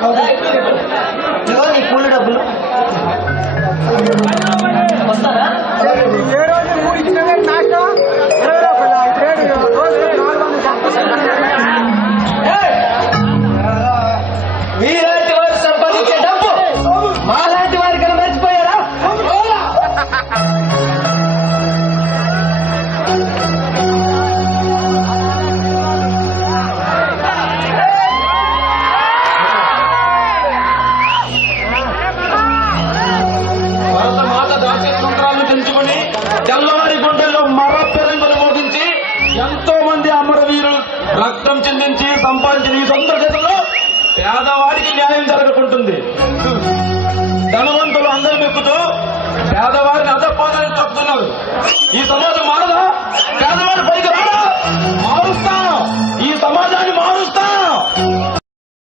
ఇదిగో నీ కూలి డబ్బులు వస్తారా? ఏ రోజు 3 ఇచ్చిన నాట 20 రూపాయలు రోజు 400. మీలాంటి వారు సంపాదించే డబ్బు మాలాంటి వారికి మర్చిపోయారా? భరతమాత దాచే మంత్రాలను తెలుసుకుని తెల్లవారి గుండెల్లో మర పెరంగులు మోగించి ఎంతో మంది అమరవీరులు రక్తం చెందించి సంపాదించిన ఈ సొంత దేశంలో పేదవారికి న్యాయం జరగకుంటుంది. ధనవంతులు అందరూ మెక్కుతూ పేదవారిని అధపతనం చెప్తున్నారు. ఈ సమాజం